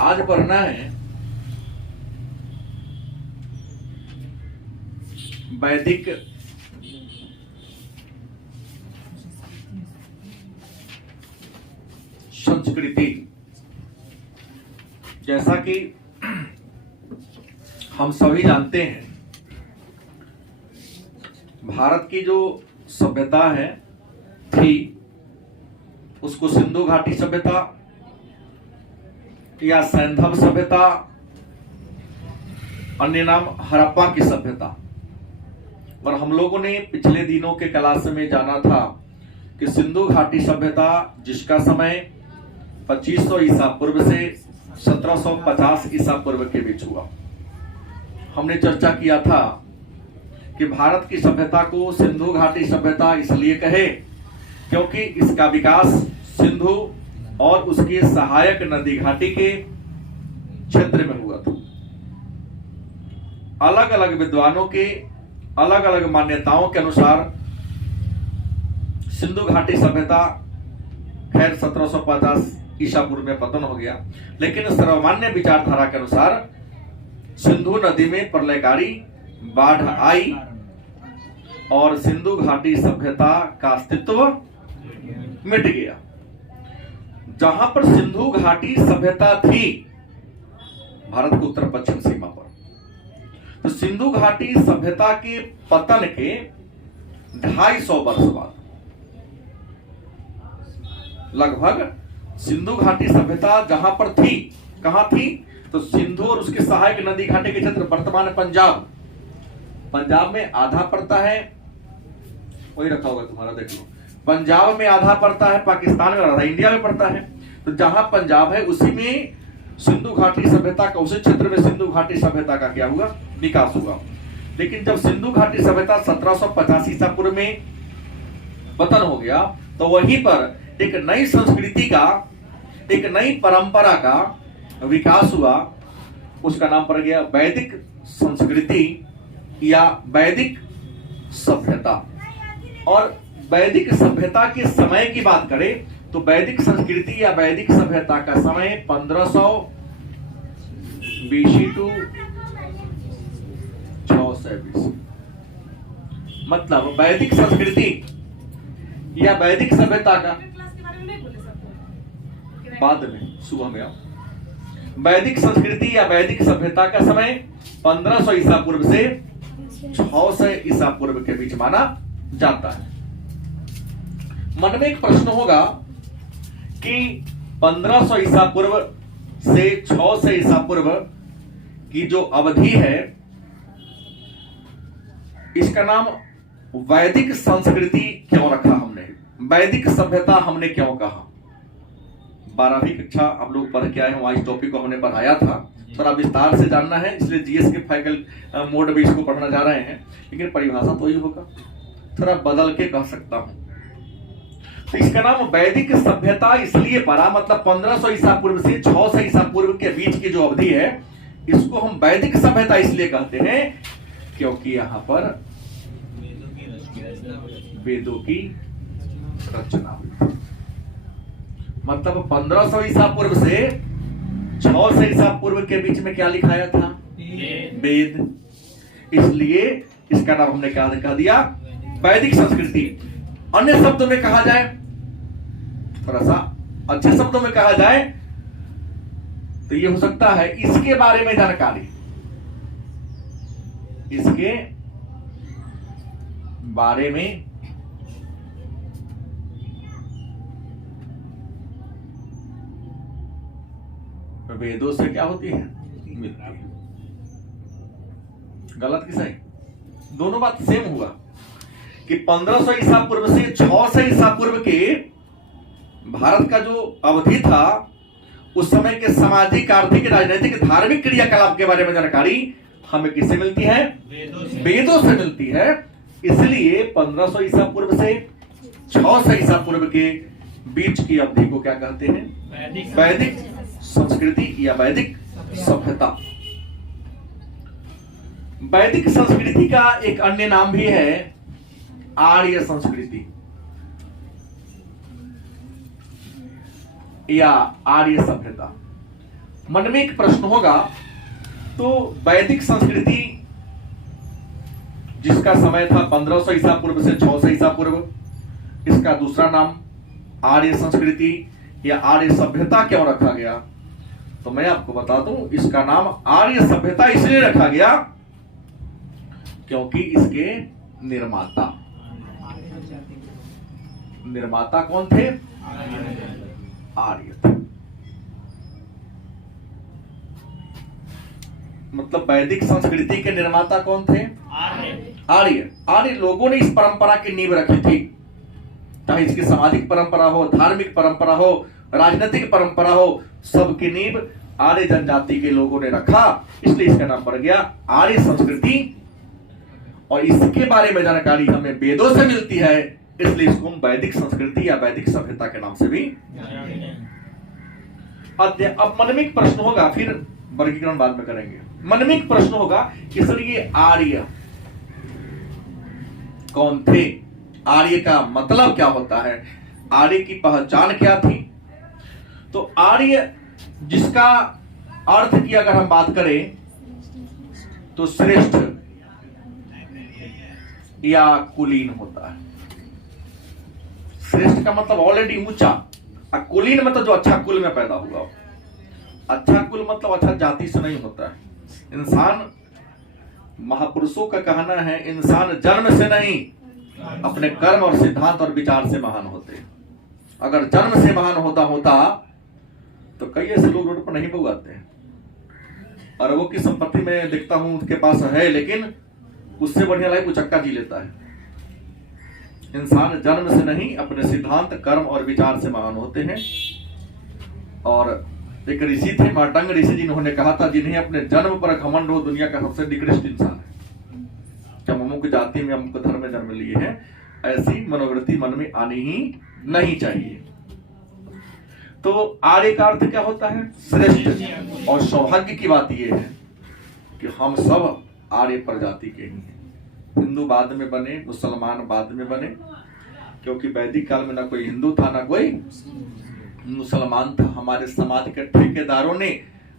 आज पढ़ना है वैदिक संस्कृति। जैसा कि हम सभी जानते हैं, भारत की जो सभ्यता है थी उसको सिंधु घाटी सभ्यता या सैंधव सभ्यता, अन्य नाम हड़प्पा की सभ्यता। और हम लोगों ने पिछले दिनों के क्लास में जाना था कि सिंधु घाटी सभ्यता जिसका समय 2500 ईसा पूर्व से 1750 ईसा पूर्व के बीच हुआ। हमने चर्चा किया था कि भारत की सभ्यता को सिंधु घाटी सभ्यता इसलिए कहे क्योंकि इसका विकास सिंधु और उसके सहायक नदी घाटी के क्षेत्र में हुआ था। अलग अलग विद्वानों के अलग अलग मान्यताओं के अनुसार सिंधु घाटी सभ्यता खैर 1750 ईसा पूर्व में पतन हो गया, लेकिन सर्वमान्य विचारधारा के अनुसार सिंधु नदी में प्रलयकारी बाढ़ आई और सिंधु घाटी सभ्यता का अस्तित्व मिट गया। जहां पर सिंधु घाटी सभ्यता थी भारत के उत्तर पश्चिम सीमा पर, तो सिंधु घाटी सभ्यता के पतन के 250 वर्ष बाद लगभग सिंधु घाटी सभ्यता जहां पर थी, कहां थी, तो सिंधु और उसके सहायक नदी घाटी के क्षेत्र, वर्तमान पंजाब में आधा पड़ता है, वही रखा होगा तुम्हारा, देख लो, पंजाब में आधा पड़ता है, पाकिस्तान में आधा, इंडिया में पड़ता है। तो जहां पंजाब है उसी में सिंधु घाटी सभ्यता का, उसी क्षेत्र में सिंधु घाटी सभ्यता का क्या हुआ, विकास हुआ। लेकिन जब सिंधु घाटी सभ्यता 1750 ईसा पूर्व में पतन हो गया तो वहीं पर एक नई संस्कृति का, एक नई परंपरा का विकास हुआ। उसका नाम पड़ गया वैदिक संस्कृति या वैदिक सभ्यता। और वैदिक सभ्यता के समय की बात करें तो वैदिक संस्कृति या वैदिक सभ्यता का समय 1500 BC टू 600 BC। मतलब वैदिक संस्कृति या वैदिक सभ्यता का बाद में सुबह में आओ। वैदिक संस्कृति या वैदिक सभ्यता का समय 1500 ईसा पूर्व से 600 ईसा पूर्व के बीच माना जाता है। मन में एक प्रश्न होगा कि 1500 ईसा पूर्व से 600 ईसा पूर्व की जो अवधि है इसका नाम वैदिक संस्कृति क्यों रखा हमने, वैदिक सभ्यता हमने क्यों कहा। 12वीं कक्षा आप लोग पढ़ के आए हैं, वहां इस टॉपिक को हमने पढ़ाया था। थोड़ा विस्तार से जानना है इसलिए जीएस के फैकल मोड में इसको पढ़ना जा रहे हैं, लेकिन परिभाषा तो ही होगा, थोड़ा बदल के कह सकता हूं। तो इसका नाम वैदिक सभ्यता इसलिए पड़ा, मतलब 1500 ईसा पूर्व से 600 ईसा पूर्व के बीच की जो अवधि है इसको हम वैदिक सभ्यता इसलिए कहते हैं क्योंकि यहां पर वेदों की रचना हुई। मतलब 1500 ईसा पूर्व से 600 ईसा पूर्व के बीच में क्या लिखाया था, वेद। इसलिए इसका नाम हमने क्या कह दिया, वैदिक संस्कृति। अन्य शब्दों में कहा जाए, थोड़ा सा अच्छे शब्दों में कहा जाए तो ये हो सकता है इसके बारे में जानकारी, इसके बारे में वेदों से क्या होती है, मिलती है। गलत कि सही, दोनों बात सेम हुआ कि 1500 ईसा पूर्व से 600 ईसा पूर्व के भारत का जो अवधि था उस समय के सामाजिक, आर्थिक, राजनीतिक, धार्मिक क्रियाकलाप के बारे में जानकारी हमें किससे मिलती है, वेदों से मिलती है। इसलिए 1500 ईसा पूर्व से 600 ईसा पूर्व के बीच की अवधि को क्या कहते हैं, वैदिक संस्कृति या वैदिक सभ्यता। वैदिक संस्कृति का एक अन्य नाम भी है आर्य संस्कृति या आर्य सभ्यता। मन में एक प्रश्न होगा, तो वैदिक संस्कृति जिसका समय था 1500 ईसा पूर्व से 600 ईसा पूर्व, इसका दूसरा नाम आर्य संस्कृति या आर्य सभ्यता क्यों रखा गया? तो मैं आपको बता दूं, इसका नाम आर्य सभ्यता इसलिए रखा गया क्योंकि इसके निर्माता कौन थे? आर्य थे। मतलब वैदिक संस्कृति के निर्माता कौन थे? आर्य लोगों ने इस परंपरा की नींव रखी थी, चाहे इसकी सामाजिक परंपरा हो, धार्मिक परंपरा हो, राजनीतिक परंपरा हो, सबकी नींव आर्य जनजाति के लोगों ने रखा, इसलिए इसका नाम पड़ गया आर्य संस्कृति। और इसके बारे में जानकारी हमें वेदों से मिलती है, इसलिए इसको हम वैदिक संस्कृति या वैदिक सभ्यता के नाम से भी। अब मन में एक प्रश्न होगा, फिर वर्गीकरण बाद में करेंगे। मन में एक प्रश्न होगा कि सर ये आर्य कौन थे? आर्य का मतलब क्या होता है? आर्य की पहचान क्या थी? तो आर्य जिसका अर्थ की अगर हम बात करें तो श्रेष्ठ या कुलीन होता है। श्रेष्ठ का मतलब ऑलरेडी ऊंचा, और कुलीन मतलब जो अच्छा कुल में पैदा हुआ। अच्छा कुल मतलब अच्छा जाति से नहीं होता है। इंसान, महापुरुषों का कहना है, इंसान जन्म से नहीं अपने कर्म और सिद्धांत और विचार से महान होते। अगर जन्म से महान होता तो कई ऐसे लोग रोड पर नहीं भुगाते हैं। अरबों की संपत्ति में देखता हूं उसके पास है, लेकिन उससे बढ़िया लाइफ उचक्का जी लेता है। इंसान जन्म से नहीं अपने सिद्धांत, कर्म और विचार से महान होते हैं। और एक ऋषि थे, मार्तंग ऋषि, जिन्होंने कहा था, जिन्हें अपने जन्म पर घमंड हो, दुनिया का सबसे निकृष्ट इंसान है। जब अमुक जाति में, अमुक धर्म में जन्म लिए हैं, ऐसी मनोवृत्ति मन में आनी ही नहीं चाहिए। तो आर्य का अर्थ क्या होता है? श्रेष्ठ। और सौभाग्य की बात यह है कि हम सब आर्य प्रजाति के ही हैं। हिंदू बाद में बने, मुसलमान बाद में बने, क्योंकि वैदिक काल में ना कोई हिंदू था ना कोई मुसलमान था। हमारे समाज के ठेकेदारों ने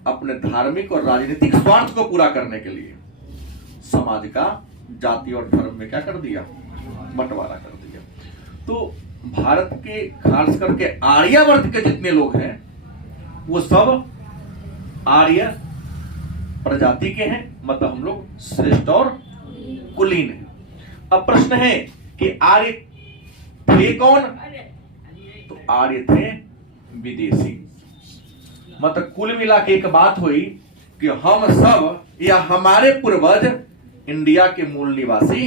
अपने धार्मिक और राजनीतिक स्वार्थ को पूरा करने के लिए समाज का जाति और धर्म में क्या कर दिया? बंटवारा कर दिया। तो भारत के खास करके आर्यावर्त के जितने लोग हैं वो सब आर्य प्रजाति के हैं, मतलब हम लोग श्रेष्ठ और कुलीन हैं। अब प्रश्न है कि आर्य थे कौन? तो आर्य थे विदेशी। मतलब कुल मिला के एक बात हुई कि हम सब या हमारे पूर्वज इंडिया के मूल निवासी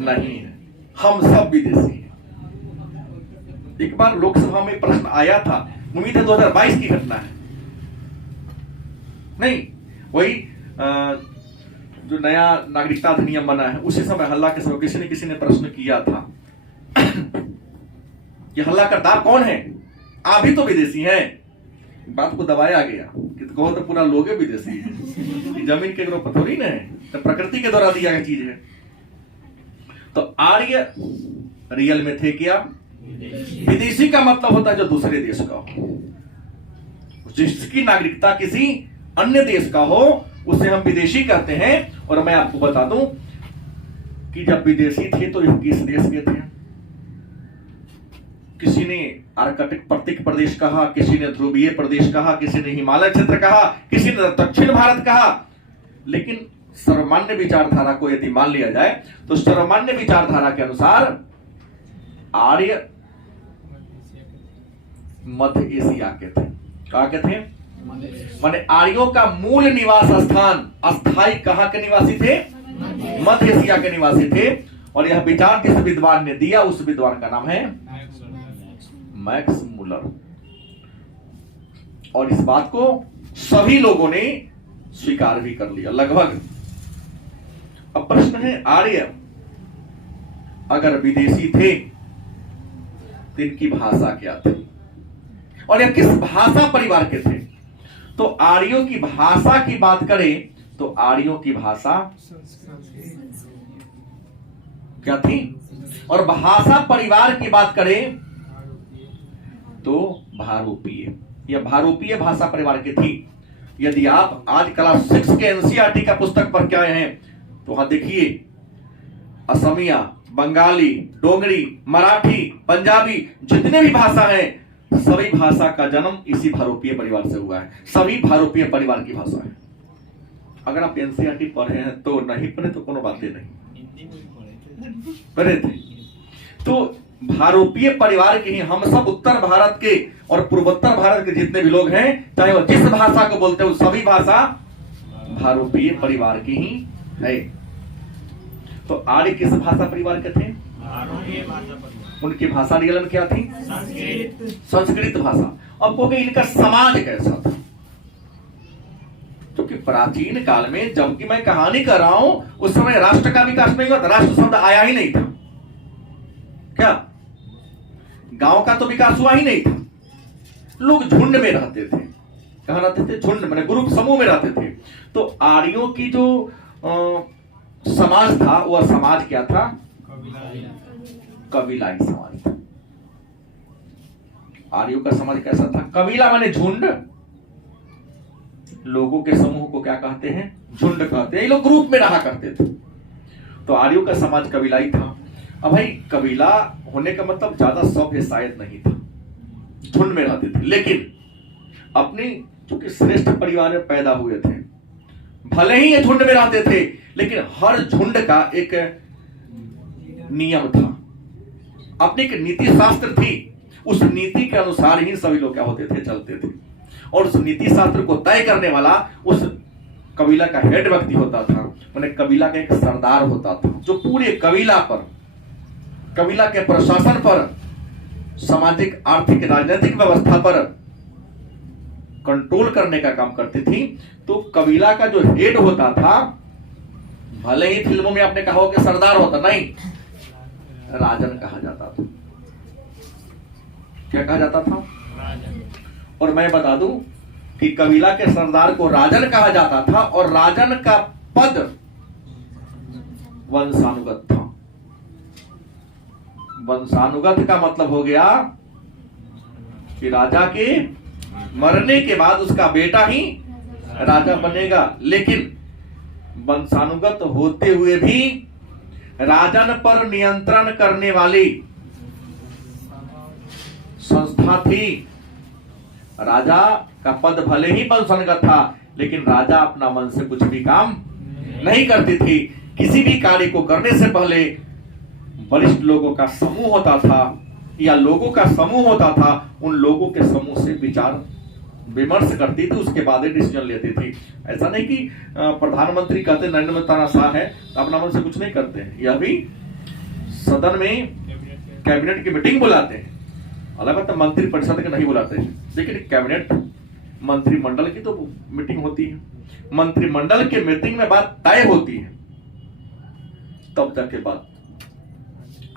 नहीं है, हम सब विदेशी हैं। एक बार लोकसभा में प्रश्न आया था, उम्मीद है 2022 की घटना है, नहीं वही जो नया नागरिकता अधिनियम बना है, उसी समय हल्ला के समय किसी ने प्रश्न किया था कि हल्ला करदार कौन है? आप भी तो विदेशी हैं। बात को दबाया गया कि कहो तो पूरा लोग विदेशी है, जमीन के ग्रोह थोड़ी ना है, तो प्रकृति के द्वारा दिया गया चीज है। तो आर्य रियल में थे क्या? विदेशी का मतलब होता है जो दूसरे देश का हो, जिसकी नागरिकता किसी अन्य देश का हो, उसे हम विदेशी कहते हैं। और मैं आपको बता दूं कि जब विदेशी थे तो यह किस देश के थे? किसी ने आर्कटिक प्रदेश कहा, किसी ने ध्रुवीय प्रदेश कहा, किसी ने हिमालय क्षेत्र कहा, किसी ने दक्षिण भारत कहा। लेकिन सर्वमान्य विचारधारा को यदि मान लिया जाए तो सर्वमान्य विचारधारा के अनुसार आर्य मध्य एशिया के थे। कहां के थे? माने आर्यों का मूल निवास स्थान अस्थाई कहां के निवासी थे? मध्य एशिया के निवासी थे। और यह विचार जिस विद्वान ने दिया, उस विद्वान का नाम है मैक्स मुलर। और इस बात को सभी लोगों ने स्वीकार भी कर लिया लगभग। अब प्रश्न है, आर्य अगर विदेशी थे तो इनकी भाषा क्या थी और यह किस भाषा परिवार के थे? तो आर्यों की भाषा की बात करें तो आर्यों की भाषा क्या थी? और भाषा परिवार की बात करें तो भारूपीय, यह भारूपीय भाषा परिवार की थी। यदि आप आज क्लास 6 के एनसीईआरटी का पुस्तक पढ़ के आए हैं तो वहां देखिए असमिया, बंगाली, डोगरी, मराठी, पंजाबी, जितने भी भाषा है, सभी भाषा का जन्म इसी भारोपीय परिवार से हुआ है। सभी भारोपीय परिवार की भाषा है। अगर आप एनसीईआरटी पढ़े हैं तो नहीं पढ़े तो कोनो बात नहीं, पढ़े थे तो भारोपीय परिवार के ही हम सब उत्तर भारत के और पूर्वोत्तर भारत के जितने भी लोग हैं, चाहे वो जिस भाषा को बोलते हो, सभी भाषा भारोपीय परिवार की ही है। तो आर्य किस भाषा परिवार के थे? उनकी भाषा रियल में क्या थी? संस्कृत भाषा। अब वो इनका समाज कैसा था? क्योंकि प्राचीन काल में जबकि मैं कहानी कर रहा हूं उस समय राष्ट्र का विकास नहीं हुआ था, राष्ट्र शब्द आया ही नहीं था। क्या गांव का तो विकास हुआ ही नहीं था। लोग झुंड में रहते थे। कहां रहते थे? झुंड में, ग्रुप, समूह में रहते थे। तो आर्यों की जो समाज था वह समाज क्या था? कबीलाई समाज था। आर्यों का समाज कैसा था? कबीला माने झुंड, लोगों के समूह को क्या कहते हैं? झुंड कहते हैं। ये लोग ग्रुप में रहा करते थे। तो आर्यों का समाज कबीलाई था। अब भाई कबीला होने का मतलब ज्यादा सभ्य शायद नहीं था, झुंड में रहते थे। लेकिन अपनी चूंकि श्रेष्ठ परिवार में पैदा हुए थे, भले ही ये झुंड में रहते थे, लेकिन हर झुंड का एक नियम था, अपनी एक नीति शास्त्र थी। उस नीति के अनुसार ही सभी लोग क्या होते थे? चलते थे। और उस नीति शास्त्र को तय करने वाला उस कबीला का हेड व्यक्ति होता था। उन्हें कबीला का एक सरदार होता था जो पूरे कबीला पर, कबीला के प्रशासन पर, सामाजिक, आर्थिक, राजनीतिक व्यवस्था पर कंट्रोल करने का काम करती थी। तो कबीला का जो हेड होता था, भले ही फिल्मों में आपने कहा हो कि सरदार होता, नहीं, राजन कहा जाता था। क्या कहा जाता था? राजन। और मैं बता दूं कि कबीला के सरदार को राजन कहा जाता था और राजन का पद वंशानुगत था। वंशानुगत का मतलब हो गया कि राजा के मरने के बाद उसका बेटा ही राजा बनेगा। लेकिन वंशानुगत होते हुए भी राजन पर नियंत्रण करने वाली संस्था थी। राजा का पद भले ही वंशानुगत था, लेकिन राजा अपना मन से कुछ भी काम नहीं करती थी। किसी भी कार्य को करने से पहले वरिष्ठ लोगों का समूह होता था या लोगों का समूह होता था, उन लोगों के समूह से विचार विमर्श करती थी, उसके बाद ही डिसीजन लेती थी। ऐसा नहीं कि प्रधानमंत्री कहते नरेंद्र मोदी ताना शाह है तो अपना मन से कुछ नहीं करते हैं। यह भी सदन में कैबिनेट की मीटिंग बुलाते हैं, अलग मंत्री परिषद के नहीं बुलाते हैं, लेकिन कैबिनेट मंत्रिमंडल की तो मीटिंग होती है। मंत्रिमंडल के मीटिंग में बात तय होती है, तब जाके बात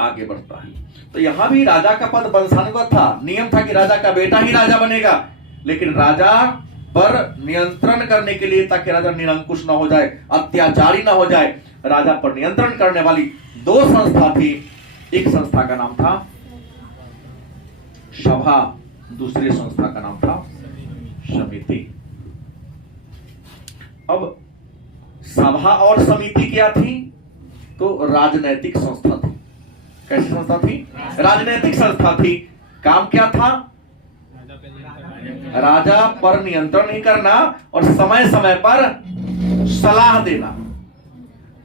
आगे बढ़ता है। तो यहां भी राजा का पद वंशानुगत था। नियम था कि राजा का बेटा ही राजा बनेगा, लेकिन राजा पर नियंत्रण करने के लिए, ताकि राजा निरंकुश ना हो जाए, अत्याचारी ना हो जाए, राजा पर नियंत्रण करने वाली दो संस्था थी। एक संस्था का नाम था सभा, दूसरी संस्था का नाम था समिति। अब सभा और समिति क्या थी? तो राजनैतिक संस्था थी। कैसी संस्था थी? राजनैतिक संस्था थी। काम क्या था? राजा पर नियंत्रण नहीं करना और समय समय पर सलाह देना,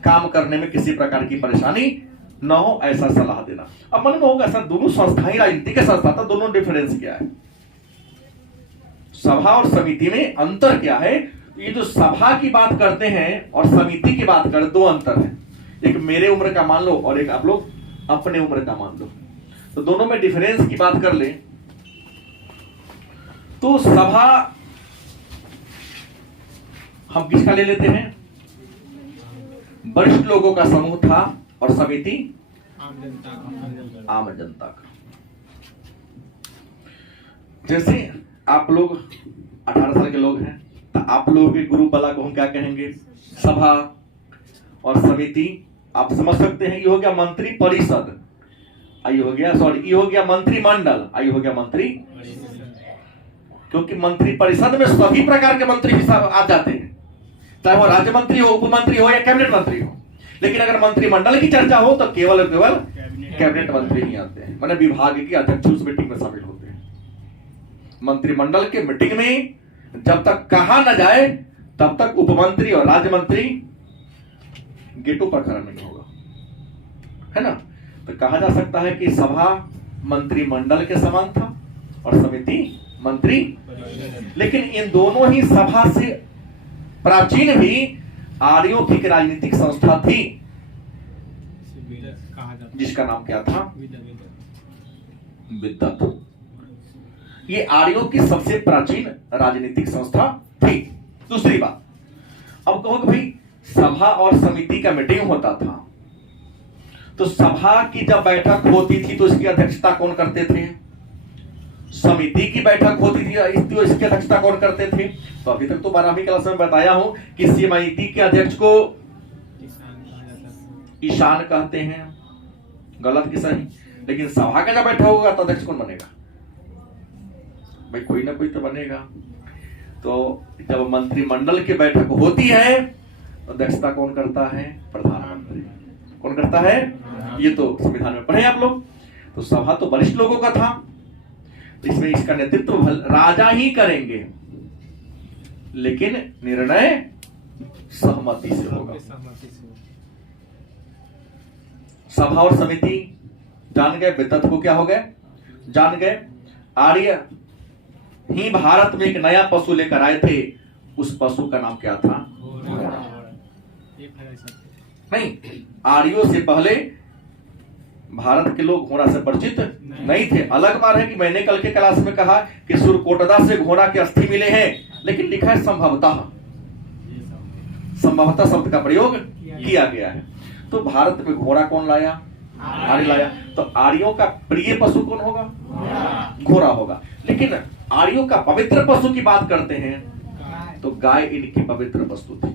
काम करने में किसी प्रकार की परेशानी न हो ऐसा सलाह देना। अब मन में होगा सर दोनों संस्थाएं राजनीति के संस्था था, दोनों डिफरेंस क्या है? सभा और समिति में अंतर क्या है? ये जो सभा की बात करते हैं और समिति की बात करते, दो अंतर है। एक मेरे उम्र का मान लो और एक आप लोग अपने उम्र का मान लो। तो दोनों में डिफरेंस की बात कर ले तो सभा हम किसका ले लेते हैं? वरिष्ठ लोगों का समूह था और समिति आम जनता का। जैसे आप लोग 18 साल के लोग हैं तो आप लोगों के ग्रुप वाला को हम क्या कहेंगे? सभा। और समिति आप समझ सकते हैं, ये हो गया मंत्री परिषद, ये हो गया मंत्रिमंडल, ये हो गया मंत्री। क्योंकि मंत्री परिषद में सभी प्रकार के मंत्री हिसाब आ जाते हैं, चाहे वो राज्य मंत्री हो, उप मंत्री हो या कैबिनेट मंत्री हो। लेकिन अगर मंत्रिमंडल की चर्चा हो तो केवल और केवल कैबिनेट मंत्री ही आते हैं, माने विभाग के अध्यक्ष उस मीटिंग में शामिल होते हैं। मंत्रिमंडल के मीटिंग में जब तक कहा न जाए तब तक उपमंत्री और राज्य मंत्री गेटों पर खड़ा नहीं होगा, है ना। तो कहा जा सकता है कि सभा मंत्रिमंडल के समान था और समिति मंत्री, लेकिन इन दोनों ही सभा से प्राचीन भी आर्यों की राजनीतिक संस्था थी, जिसका नाम क्या था, विद्वत। ये आर्यों की सबसे प्राचीन राजनीतिक संस्था थी। दूसरी बात, अब कहो कि भाई सभा और समिति का मीटिंग होता था, तो सभा की जब बैठक होती थी तो इसकी अध्यक्षता कौन करते थे, समिति की बैठक होती थी तो इसकी अध्यक्षता कौन करते थे। तो अभी तक तो 12वीं क्लास में बताया हूं कि समिति के अध्यक्ष को ईशान कहते हैं, गलत कि सही। लेकिन सभा का जब बैठा होगा तो अध्यक्ष कौन बनेगा, भाई कोई ना कोई तो बनेगा। तो जब मंत्रिमंडल की बैठक होती है तो अध्यक्षता कौन करता है, प्रधानमंत्री। कौन करता है, ये तो संविधान में पढ़े आप लोग। तो सभा तो वरिष्ठ लोगों का था, तो इसमें इसका नेतृत्व राजा ही करेंगे, लेकिन निर्णय सहमति से होगा। सभा और समिति जान गए, विद्वत को क्या हो गए जान गए। आर्य ही भारत में एक नया पशु लेकर आए थे, उस पशु का नाम क्या था, नहीं, आर्यों से पहले भारत के लोग घोड़ा से परिचित नहीं थे। अलग बात है कि मैंने कल के क्लास में कहा कि सुरकोटदा से घोड़ा के अस्थि मिले हैं, लेकिन लिखा है संभवतः, संभवतः शब्द का प्रयोग किया गया है। तो भारत में घोड़ा कौन लाया, आर्य लाया। तो आर्यों का प्रिय पशु कौन होगा, घोड़ा होगा। लेकिन आर्यों का पवित्र पशु की बात करते हैं तो गाय इनकी पवित्र वस्तु थी,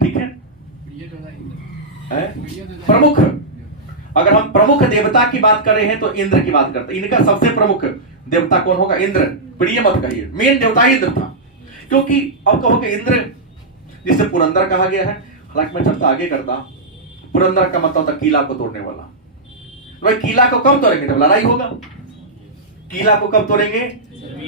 ठीक है। प्रमुख, अगर हम प्रमुख देवता की बात कर रहे हैं तो इंद्र की बात करते हैं। इनका सबसे प्रमुख देवता कौन होगा, इंद्र। प्रिय मत कहिए, मेन देवता ही इंद्र था। क्योंकि अब कहोगे इंद्र जिसे पुरंदर कहा गया है, हालांकि मैं चर्चा आगे करता। पुरंदर का मतलब था किला को तोड़ने वाला। भाई किला को कब तोड़ेंगे, जब लड़ाई होगा। किला को कब तोड़ेंगे,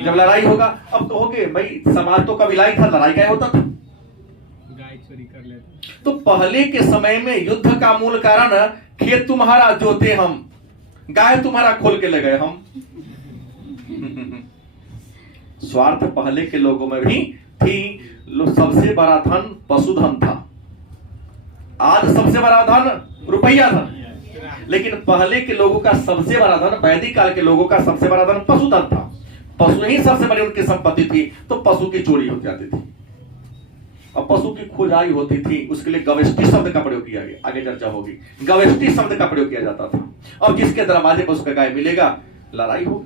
जब लड़ाई होगा। अब कहोगे भाई समाज तो कबीलाई था, लड़ाई क्या होता था, गाय चोरी कर लेते। तो पहले के समय में युद्ध का मूल कारण खेत तुम्हारा जोते हम, गाय तुम्हारा खोल के ले गए हम। स्वार्थ पहले के लोगों में भी थी। सबसे बड़ा धन पशुधन था, आज सबसे बड़ा धन रुपया धन। लेकिन पहले के लोगों का सबसे बड़ा धन, वैदिक काल के लोगों का सबसे बड़ा धन पशुधन था। पशु ही सबसे बड़ी उनकी संपत्ति थी। तो पशु की चोरी हो जाती थी और पशु की खुदाई होती थी, उसके लिए गवेष्टि शब्द का प्रयोग किया गया, आगे चर्चा होगी। गवेष्टि शब्द का प्रयोग किया जाता था, और जिसके दरवाजे पर उसका गाय मिलेगा लड़ाई हो।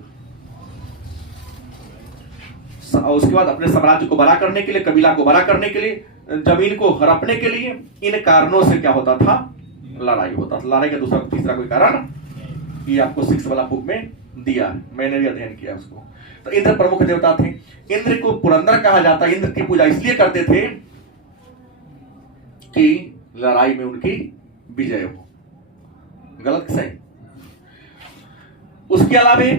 उसके बाद अपने साम्राज्य को बड़ा करने के लिए, कबीला को बड़ा करने के लिए, जमीन को हड़पने के लिए, इन कारणों से क्या होता था, लड़ाई होता था। लड़ाई का दूसरा तीसरा कोई कारण ये आपको 6 वाला बुक में दिया, मैंने भी अध्ययन किया उसको। तो इंद्र प्रमुख देवता थे। इंद्र को पुरंदर कहा जाता है। इंद्र की पूजा इसलिए करते थे कि लड़ाई में उनकी विजय हो। गलत सही। उसके अलावे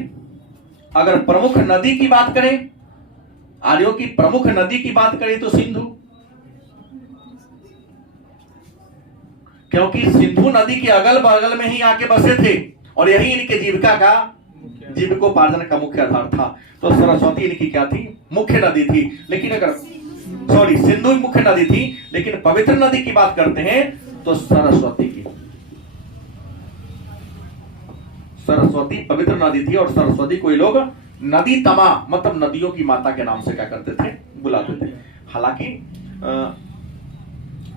अगर प्रमुख नदी की बात करें, आर्यों की प्रमुख नदी की बात करें तो सिंधु, क्योंकि सिंधु नदी के अगल बगल में ही आके बसे थे और यही इनके जीविका का, जीविकोपार्जन का मुख्य आधार था। तो सरस्वती इनकी क्या थी, मुख्य नदी थी। लेकिन अगर सिंधु मुख्य नदी थी, लेकिन पवित्र नदी की बात करते हैं तो सरस्वती की। सरस्वती पवित्र नदी थी, और सरस्वती को लोग नदी तमा मतलब नदियों की माता के नाम से क्या करते थे, बुलाते थे। हालांकि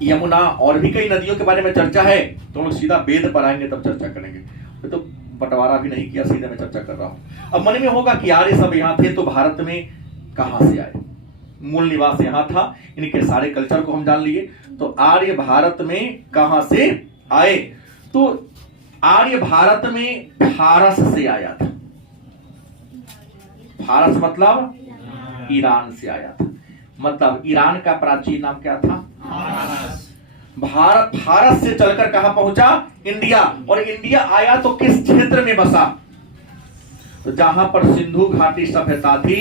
यमुना और भी कई नदियों के बारे में चर्चा है, तो हम लोग सीधा वेद पर आएंगे तब चर्चा करेंगे। तो बंटवारा भी नहीं किया, सीधे मैं चर्चा कर रहा हूं। अब मन में होगा कि आर्य सब यहाँ थे तो भारत में कहां से आए, मूल निवास यहाँ था, इनके सारे कल्चर को हम जान लिए। तो आर्य भारत में कहां से आए, तो आर्य भारत में फारस से आया था। फारस मतलब ईरान से आया था। मतलब ईरान का प्राचीन नाम क्या था? भारत। भारत से चलकर कहां पहुंचा? इंडिया। और इंडिया आया तो किस क्षेत्र में बसा? तो जहां पर सिंधु घाटी सभ्यता थी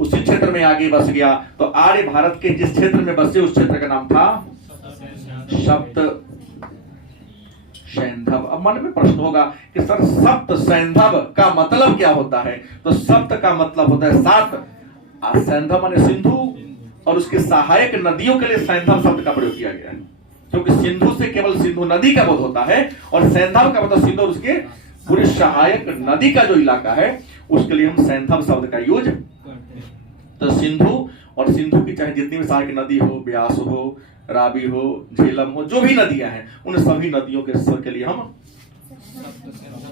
उसी क्षेत्र में आगे बस गया। तो आर्य भारत के जिस क्षेत्र में बसे उस क्षेत्र का नाम था सप्त सैंधव। अब मन में प्रश्न होगा कि सर सप्त सैंधव का मतलब क्या होता है? तो सप्त का मतलब होता है 7। सैंधव माने सिंधु और उसके सहायक नदियों के लिए सैंधव शब्द का प्रयोग किया गया है, क्योंकि सिंधु से केवल सिंधु नदी का बोध होता है और सैंधव का मतलब सिंधु और उसके पूरे सहायक नदी का जो इलाका है उसके लिए हम सैंधव शब्द का यूज। तो सिंधु और सिंधु की चाहे जितनी भी सहायक नदी हो, ब्यास हो, रावी हो, झेलम हो, जो भी नदियां हैं उन सभी नदियों के लिए हम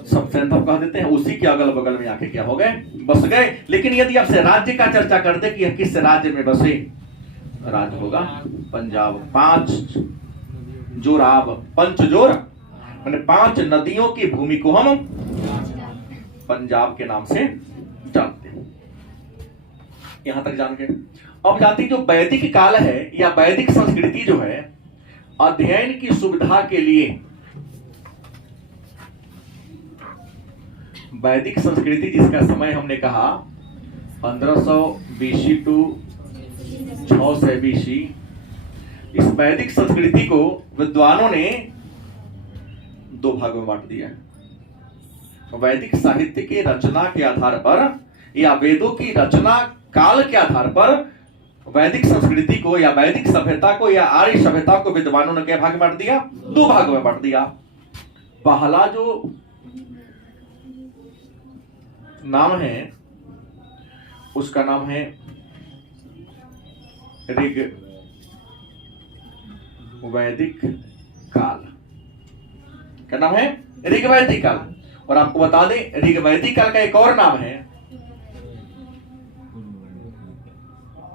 सब सैंधव कह देते हैं। उसी के अगल बगल में आके क्या हो गए? बस गए। लेकिन यदि आपसे राज्य का चर्चा कर दे कि किस राज्य में बसे, राज्य होगा पंजाब। 5 जोराब, पंचजोर माने 5 नदियों की भूमि को हम पंजाब के नाम से जानते हैं। यहां तक जान गए। अब जानते हैं जो वैदिक काल है या वैदिक संस्कृति जो है, अध्ययन की सुविधा के लिए वैदिक संस्कृति जिसका समय हमने कहा 1500 BC टू 600 BC, इस वैदिक संस्कृति को विद्वानों ने 2 भागों में बांट दिया है। वैदिक साहित्य के रचना के आधार पर या वेदों की रचना काल के आधार पर वैदिक संस्कृति को या वैदिक सभ्यता को या आर्य सभ्यता को विद्वानों ने क्या भाग में बांट दिया? 2 भागों में बांट दिया। पहला जो नाम है उसका नाम है ऋग वैदिक काल। क्या नाम है? ऋग वैदिक काल। और आपको बता दें ऋग वैदिक काल का एक और नाम है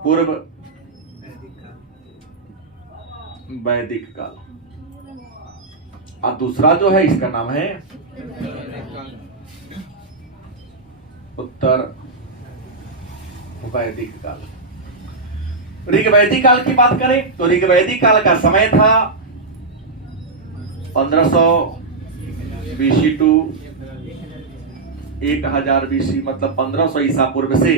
पूर्व वैदिक काल। और दूसरा जो है इसका नाम है उत्तर वैदिक काल। ऋग वैदिक काल की बात करें तो ऋग वैदिक काल का समय था 1500 BC टू 1000 BC, मतलब 1500 ईसा पूर्व से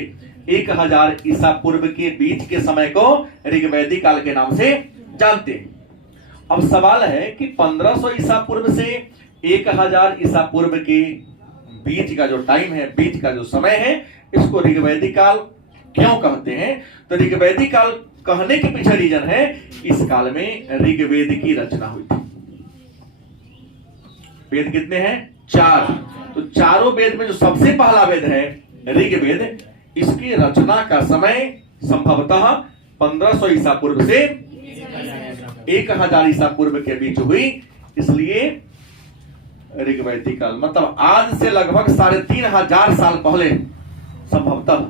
1000 ईसा पूर्व के बीच के समय को ऋग वैदिक काल के नाम से जानते हैं। अब सवाल है कि 1500 ईसा पूर्व से 1000 ईसा पूर्व के बीच का जो टाइम है, बीच का जो समय है, इसको ऋग वैदिक काल क्यों कहते हैं? तो ऋग वैदिक काल कहने के पीछे रीजन है इस काल में ऋग्वेद की रचना हुई थी। वेद कितने हैं? 4। तो चारों वेद में जो सबसे पहला वेद है ऋग्वेद, इसकी रचना का समय संभवतः 1500 ईसा पूर्व से 1000 ईसा पूर्व के बीच हुई, इसलिए ऋग वैदिक काल। मतलब आज से लगभग 3500 साल पहले संभवतः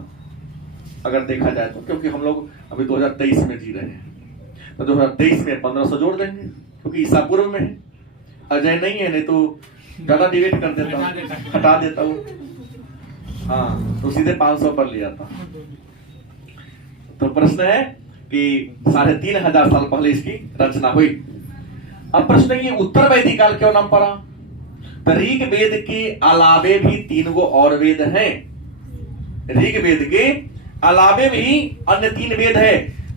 अगर देखा जाए तो, क्योंकि हम लोग अभी 2023 में जी रहे हैं तो 2023 में 1500 जोड़ देंगे क्योंकि ईसा पूर्व में है। अजय नहीं है, नहीं तो ज्यादा डिवेट कर देता हूं, हटा देता हूं। हाँ, तो सीधे 500 पर ले जाता। तो प्रश्न है कि 3500 साल पहले इसकी रचना हुई। अब प्रश्न है ये उत्तर वैदिक काल क्यों नाम पड़ा? ऋग्वेद के अलावे भी 3 गो और वेद हैं। ऋग्वेद के अलावे भी अन्य 3 वेद है,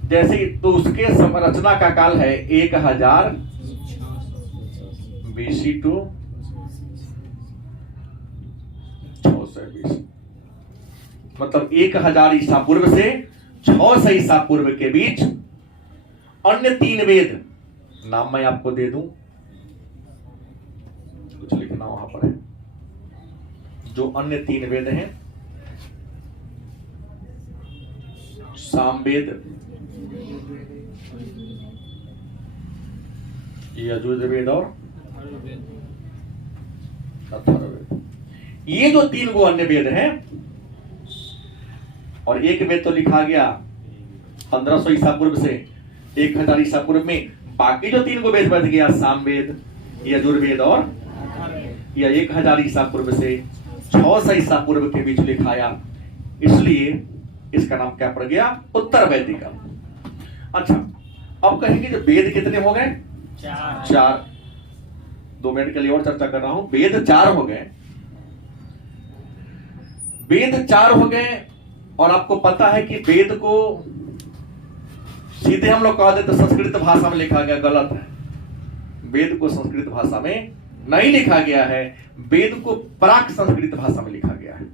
जैसे तो उसके रचना का काल है 1000 BC टू 600 BC, मतलब 1000 ईसा पूर्व से 600 ईसा पूर्व के बीच अन्य 3 वेद। नाम मैं आपको दे दूं, कुछ लिखना वहां पर है। जो अन्य 3 वेद हैं, सामवेद, यजुर्वेद और अथर्ववेद। ये जो 3 गो अन्य वेद हैं, और एक वेद तो लिखा गया 1500 ईसा पूर्व से 1000 ईसा पूर्व में, बाकी जो 3 गो वेद बच गया सामवेद, यजुर्वेद और या 1000 ईसा पूर्व से 600 ईसा पूर्व के बीच लिखाया इसलिए इसका नाम क्या पड़ गया? उत्तर वैदिक। अच्छा, अब कहेंगे जो वेद कितने हो गए? चार। 2 मिनट के लिए और चर्चा कर रहा हूं। वेद 4 हो गए, वेद 4 हो गए। और आपको पता है कि वेद को सीधे हम लोग कह देते संस्कृत भाषा में लिखा गया, गलत है। वेद को संस्कृत भाषा में नहीं लिखा गया है, वेद को प्राक संस्कृत भाषा में लिखा गया है।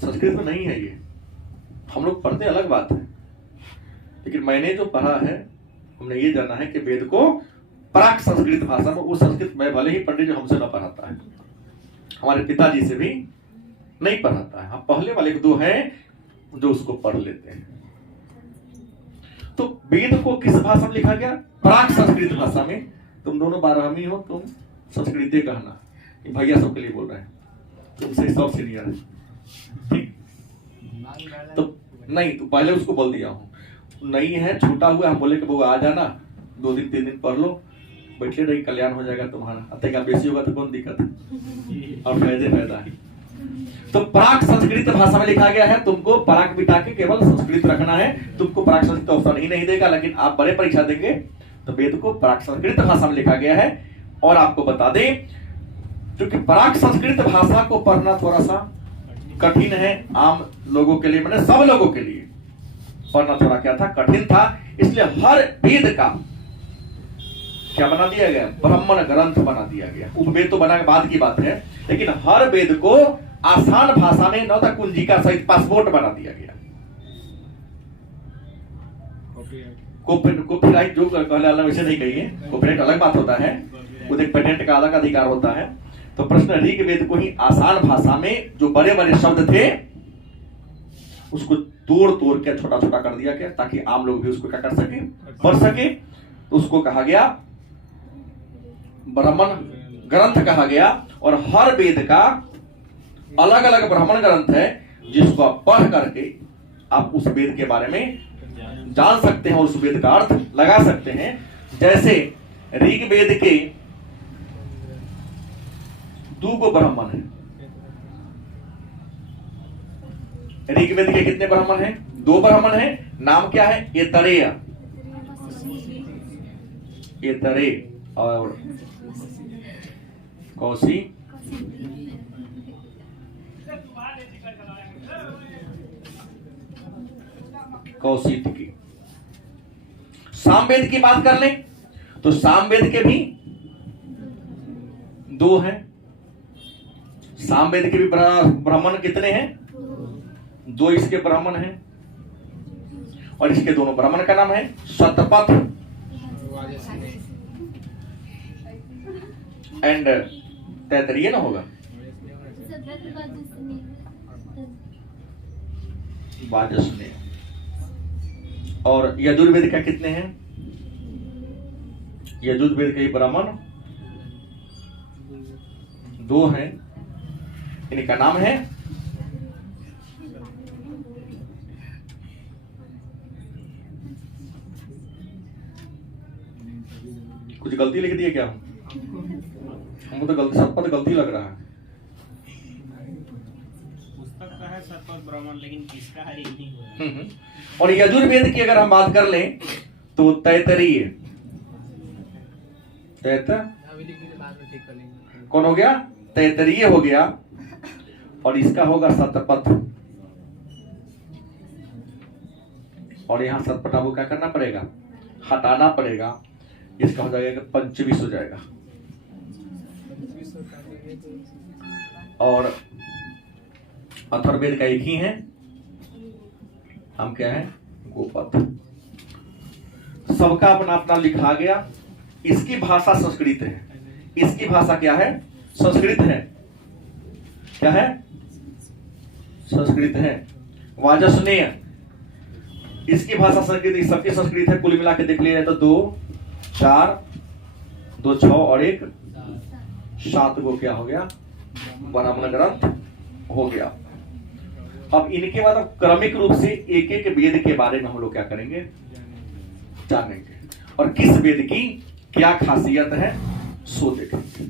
संस्कृत में नहीं है ये, हम लोग पढ़ते अलग बात है, लेकिन मैंने जो पढ़ा है, हमने ये जाना है कि वेद को प्राक संस्कृत भाषा में, वो संस्कृत में भले ही पंडित जो हमसे ना पढ़ाता है, हमारे पिताजी से भी नहीं पढ़ाता है, हम पहले वाले 2 हैं जो उसको पढ़ लेते हैं। तो वेद को किस भाषा में लिखा गया? प्राक संस्कृत भाषा में। तुम दोनों 12वीं हो, तुम संस्कृत कहना, भैया सबके लिए बोल रहे हैं, तुमसे सब सीनियर है, ठीक? तो नहीं, तो पहले उसको बोल दिया हूं, नहीं है, छोटा हुआ, हम बोले कि वो आ जाना, 2 दिन 3 दिन पढ़ लो, बैठे रही, कल्याण हो जाएगा तुम्हारा। अतः का बेसी होगा तो कौन दिक्कत है, और फायदा है। तो प्राक संस्कृत भाषा में लिखा गया है, तुमको प्राक बिठा के केवल संस्कृत रखना है, तुमको प्राक संस्कृत ऑप्शन ही नहीं देगा, लेकिन आप बड़े परीक्षा देंगे तो वेद को प्राक संस्कृत भाषा में लिखा गया है। और आपको बता दें, क्योंकि प्राक संस्कृत भाषा को पढ़ना थोड़ा सा कठिन है आम लोगों के लिए, मैंने सब लोगों के लिए पढ़ना थोड़ा क्या था, कठिन था, इसलिए हर वेद का क्या बना दिया गया? ब्राह्मण ग्रंथ बना दिया गया। उपवेद तो बना के बाद की बात है, लेकिन हर वेद को आसान भाषा में नवता कुंजिका सहित पासपोर्ट बना दिया गया। कॉपीराइट जो कहला वैसे नहीं कहिए, कॉपीराइट अलग बात होता है, खुद एक पेटेंट का अलग अधिकार होता है। तो प्रश्न ऋग्वेद को ही आसान भाषा में जो बड़े बड़े शब्द थे उसको तोड़ तोड़ के छोटा छोटा कर दिया गया, ताकि आम लोग भी उसको क्या कर सके, पढ़ सके। तो उसको कहा गया ब्राह्मण ग्रंथ कहा गया। और हर वेद का अलग अलग ब्राह्मण ग्रंथ है, जिसको आप पढ़ करके आप उस वेद के बारे में जान सकते हैं और उस वेद का अर्थ लगा सकते हैं। जैसे ऋग्वेद के 2 ब्राह्मण हैं, ऋग्वेद के कितने ब्राह्मण हैं? 2 ब्राह्मण हैं। नाम क्या है? ऐतरेय और कौशी। कौशिकी। सामवेद की बात कर लें तो सामवेद के भी 2 हैं। सामवेद के भी ब्राह्मण कितने हैं? 2 इसके ब्राह्मण हैं। और इसके दोनों ब्राह्मण का नाम है शतपथ एंड तैतरीय ना होगा, वाजस्नेय। और यजुर्वेद का कितने हैं? यजुर्वेद के ब्राह्मण 2 हैं। इनका नाम है कुछ गलती लिख दिए क्या? हमको तो गलती, सब पर गलती लग रहा है। पुस्तक का है शतपथ ब्राह्मण, लेकिन किसका है नहीं। और यजुर्वेद की अगर हम बात कर लें तो तैतरीय, कौन हो गया? तैतरीय हो गया। और इसका होगा शतपथ। और यहां शतपथ आपको क्या करना पड़ेगा? हटाना पड़ेगा। इसका हो जाएगा पंचविश हो जाएगा। और अथर्ववेद का एक ही है, हम क्या है? गोपथ। सबका अपना अपना लिखा गया। इसकी भाषा संस्कृत है, इसकी भाषा क्या है? संस्कृत है। क्या है? संस्कृत है। वाजस्नेय, इसकी भाषा संस्कृत, सबकी संस्कृत है। कुल मिला के देख लिया तो 2 4 2 6 और 1 7 को क्या हो गया? ब्राह्मण ग्रंथ हो गया। अब इनके बाद क्रमिक रूप से एक एक वेद के बारे में हम लोग क्या करेंगे? जानेंगे। और किस वेद की क्या खासियत है सो देखेंगे।